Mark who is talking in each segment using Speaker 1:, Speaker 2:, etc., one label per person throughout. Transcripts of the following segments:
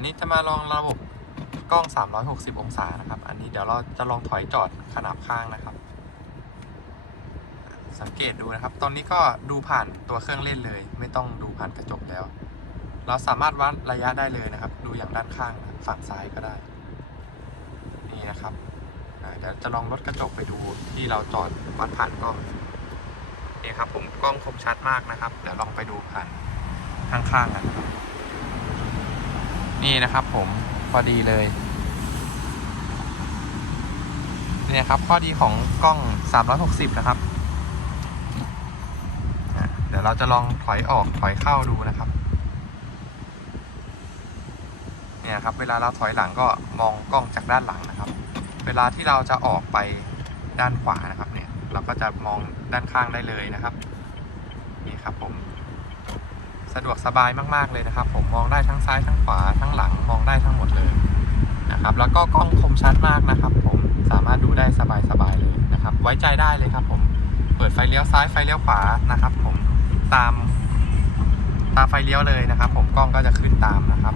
Speaker 1: 360 องศานะครับ อันนี้เดี๋ยวเราจะลองถอยจอดขนาบข้างนะครับ สังเกตดูนะครับ ตอนนี้ก็ดูผ่านตัวเครื่องเล่นเลย ไม่ต้องดูผ่านกระจกแล้ว เราสามารถวัดระยะได้เลยนะครับ ดูอย่างด้านข้างฝั่งซ้ายก็ได้ นี่นะครับเดี๋ยวจะลองลดกระจกไปดูที่เราจอดวัดผ่านกล้องนี่ครับผมกล้องคมชัดมากนะครับ เดี๋ยวลองไปดูผ่านข้างๆกันนะครับ นี่นะครับผมพอดีเลยเนี่ยครับข้อดีของกล้อง 360 นะครับ เดี๋ยวเราจะลองถอยออกถอยเข้าดูนะครับ เนี่ยครับเวลาเราถอยหลังก็มองกล้องจากด้านหลังนะครับ เวลาที่เราจะออกไปด้านขวานะครับ เนี่ย เราก็จะมองด้านข้างได้เลยนะครับ นี่ครับผม สะดวกสบายมากๆเลยนะครับ ผมมองได้ทั้งซ้ายทั้งขวาทั้งหลังมองได้ทั้งหมดเลยนะครับ แล้วก็กล้องคมชัดมากนะครับ ผมสามารถดูได้สบายๆเลยนะครับ ไว้ใจได้เลยครับ ผมเปิดไฟเลี้ยวซ้ายไฟเลี้ยวขวานะครับ ผมตามตามไฟเลี้ยวเลยนะครับ ผมกล้องก็จะขึ้นตามนะครับ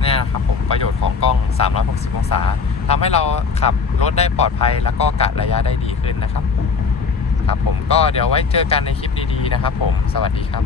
Speaker 1: เนี่ยนะครับผมประโยชน์ของกล้อง 360 องศาทำให้เราขับรถได้ปลอดภัย แล้วก็กะระยะได้ดีขึ้นนะครับ ครับผมก็เดี๋ยวไว้เจอกันในคลิปดีๆนะครับ ผมสวัสดีครับ